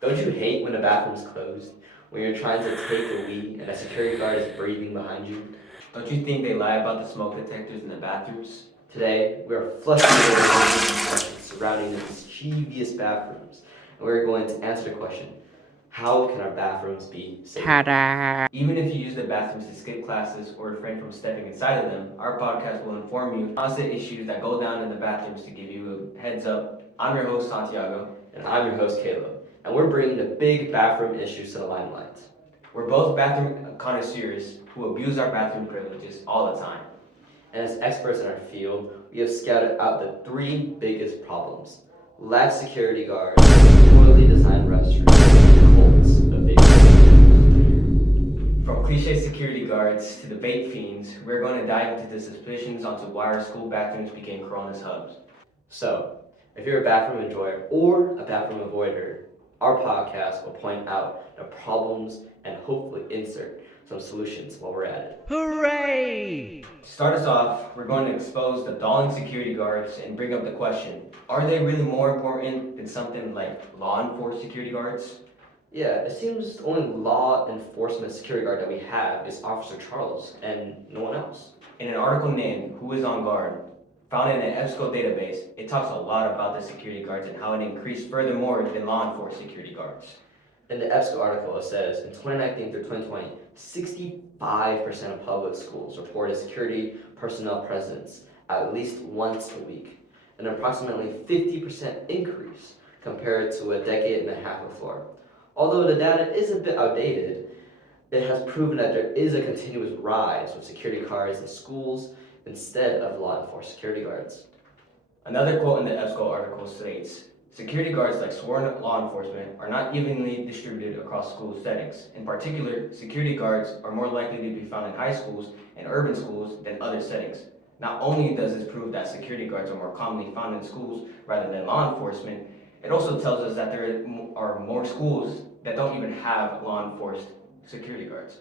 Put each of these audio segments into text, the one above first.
Don't you hate when a bathroom's closed, when you're trying to take a wee and a security guard is breathing behind you? Don't you think they lie about the smoke detectors in the bathrooms? Today, we are flushing the questions surrounding the mischievous bathrooms, and we're going to answer the question, how can our bathrooms be safe? Even if you use the bathrooms to skip classes or refrain from stepping inside of them, our podcast will inform you constant issues that go down in the bathrooms to give you a heads up. I'm your host, Santiago. And I'm your host, Caleb, and we're bringing the big bathroom issues to the limelight. We're both bathroom connoisseurs who abuse our bathroom privileges all the time. And as experts in our field, we have scouted out the three biggest problems: lax security guards, poorly designed restrooms, and cults of vaping. From cliche security guards to the vape fiends, we're going to dive into the suspicions onto why our school bathrooms became Corona's hubs. So, if you're a bathroom enjoyer or a bathroom avoider, our podcast will point out the problems and hopefully insert some solutions while we're at it. Hooray! To start us off, we're going to expose the dawning security guards and bring up the question, are they really more important than something like law enforcement security guards? Yeah, it seems the only law enforcement security guard that we have is Officer Charles and no one else. In an article named Who is on Guard, found in an EBSCO database, it talks a lot about the security guards and how it increased furthermore than law enforcement security guards. In the EBSCO article, it says in 2019 through 2020, 65% of public schools reported security personnel presence at least once a week, an approximately 50% increase compared to a decade and a half before. Although the data is a bit outdated, it has proven that there is a continuous rise of security guards in schools instead of law enforcement security guards. Another quote in the EBSCO article states, security guards, like sworn law enforcement, are not evenly distributed across school settings. In particular, security guards are more likely to be found in high schools and urban schools than other settings. Not only does this prove that security guards are more commonly found in schools rather than law enforcement, it also tells us that there are more schools that don't even have law enforced security guards.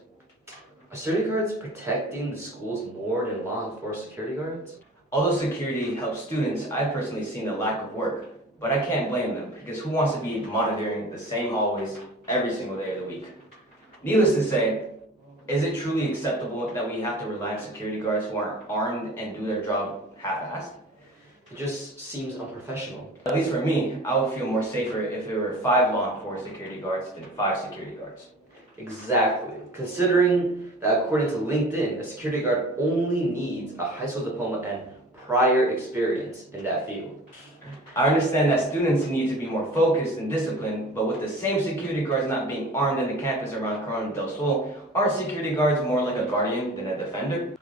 Are security guards protecting the schools more than law enforcement security guards? Although security helps students, I've personally seen a lack of work, but I can't blame them because who wants to be monitoring the same hallways every single day of the week? Needless to say, is it truly acceptable that we have to rely on security guards who aren't armed and do their job half-assed? It just seems unprofessional. At least for me, I would feel more safer if there were 5 law enforcement security guards than 5 security guards. Exactly. Considering that according to LinkedIn, a security guard only needs a high school diploma and prior experience in that field. I understand that students need to be more focused and disciplined, but with the same security guards not being armed in the campus around Corona del Sol, aren't security guards more like a guardian than a defender?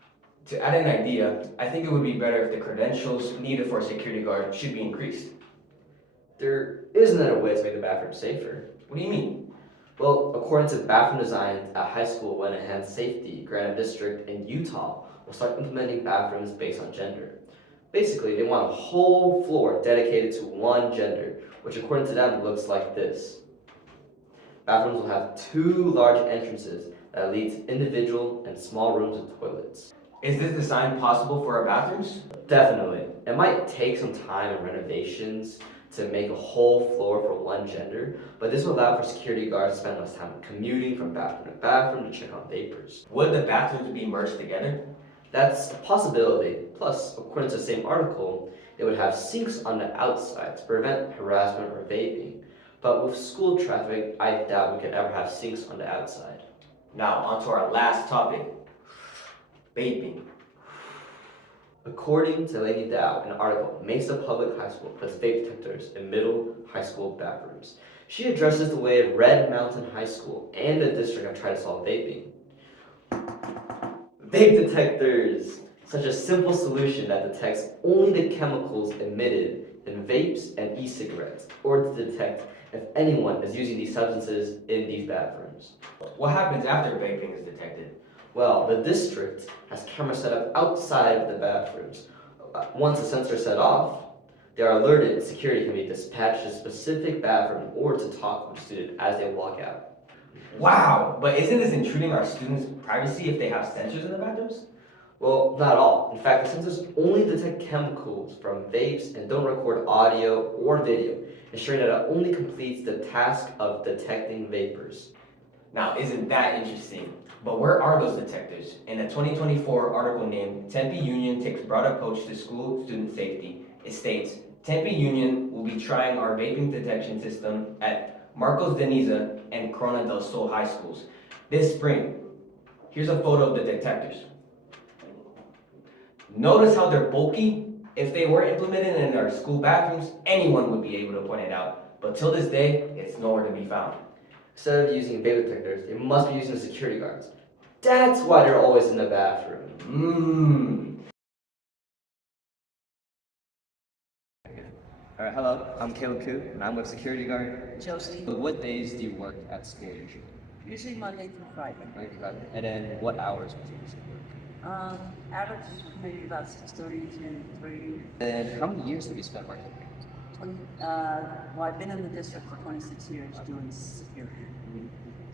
To add an idea, I think it would be better if the credentials needed for a security guard should be increased. There is another way to make the bathroom safer. What do you mean? Well, according to bathroom design at high school will enhance safety, Granite District in Utah will start implementing bathrooms based on gender. Basically, they want a whole floor dedicated to one gender, which according to them looks like this. Bathrooms will have 2 large entrances that lead to individual and small rooms with toilets. Is this design possible for our bathrooms? Definitely. It might take some time and renovations to make a whole floor for one gender, but this will allow for security guards to spend less time commuting from bathroom to bathroom to check on vapors. Would the bathrooms be merged together? That's a possibility. Plus, according to the same article, it would have sinks on the outside to prevent harassment or vaping. But with school traffic, I doubt we could ever have sinks on the outside. Now, on to our last topic, vaping. According to Lady Dow, in an article, Mesa Public High School puts vape detectors in middle high school bathrooms. She addresses the way Red Mountain High School and the district have tried to solve vaping. Vape detectors! Such a simple solution that detects only the chemicals emitted in vapes and e-cigarettes, or to detect if anyone is using these substances in these bathrooms. What happens after vaping is detected? Well, the district has cameras set up outside of the bathrooms. Once the sensor is set off, they are alerted and security can be dispatched to a specific bathroom or to talk with the student as they walk out. Wow, but isn't this intruding our students' privacy if they have sensors in the bathrooms? Well, not all. In fact, the sensors only detect chemicals from vapes and don't record audio or video. ensuring that it only completes the task of detecting vapors. Now, isn't that interesting? But where are those detectors? In a 2024 article named Tempe Union Takes Broad Approach to School Student Safety, it states, Tempe Union will be trying our vaping detection system at Marcos de Niza and Corona del Sol high schools this spring. Here's a photo of the detectors. Notice how they're bulky? If they were implemented in our school bathrooms, anyone would be able to point it out. But till this day, it's nowhere to be found. Instead of using vapor detectors, they must be using the security guards. That's why they're always in the bathroom. All right, hello, I'm Caleb Koo, and I'm with security guard Josie, What days do you work at school usually? usually Monday through Friday. And then what hours do you usually work? Average maybe about 6:30 to 3. And how many years have you spent working here? 20, well, I've been in the district for 26 years doing security.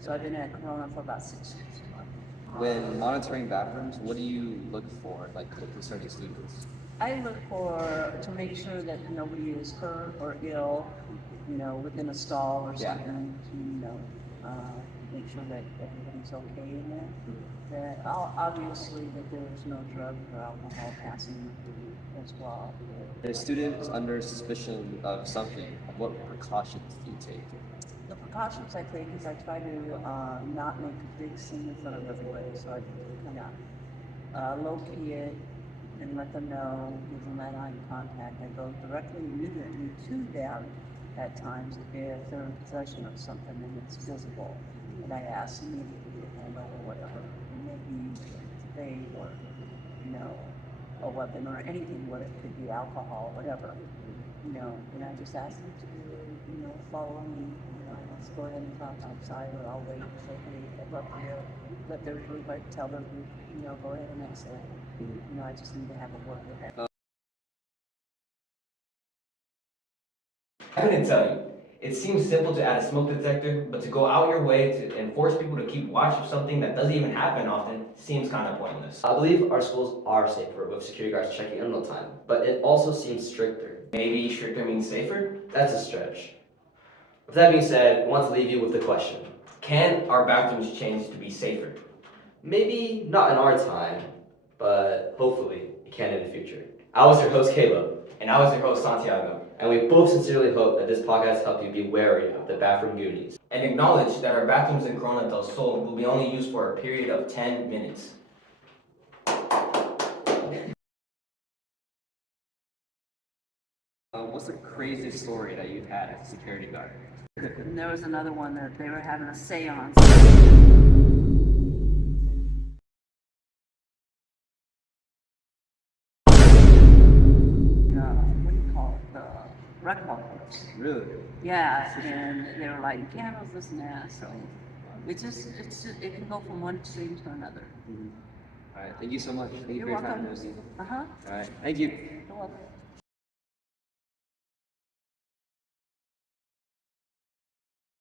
So I've been at Corona for about 6 years. When monitoring bathrooms, what do you look for, like concerning students? I look to make sure that nobody is hurt or ill, within a stall or Yeah. something, make sure that everybody's okay in there. That obviously that there's no drugs or alcohol passing as well. If a student is under suspicion of something, what precautions do you take? The precautions I take is I try to not make a big scene in front of everybody, so I kind of low-key it and let them know, give them that eye contact. I go directly immediately to them at times if they're in possession of something and it's visible. And I ask immediately to hand over whatever. It may be spade or, a weapon or anything, what it could be, alcohol, whatever. And I just ask them to, follow me. Let's go ahead and talk outside, or I'll wait and say, hey, I'd love to let their group, tell their group, go ahead and exit. I just need to have a word with them. I'm gonna tell you, it seems simple to add a smoke detector, but to go out your way to enforce people to keep watch of something that doesn't even happen often seems kind of pointless. I believe our schools are safer with security guards checking in all the time, but it also seems stricter. Maybe stricter means safer? That's a stretch. With that being said, I want to leave you with the question. Can our bathrooms change to be safer? Maybe not in our time, but hopefully it can in the future. I was your host, Caleb. And I was your host, Santiago. And we both sincerely hope that this podcast helped you be wary of the bathroom goonies. And acknowledge that our bathrooms in Corona del Sol will be only used for a period of 10 minutes. What's the craziest story that you've had as a security guard? And there was another one that they were having a seance. What do you call it? The racquetball courts. Really? Yeah, and they were lighting candles, this and that. So it can go from one extreme to another. All right, thank you so much. Thank you You're for your welcome. time. Uh huh. All right, thank you. You're welcome.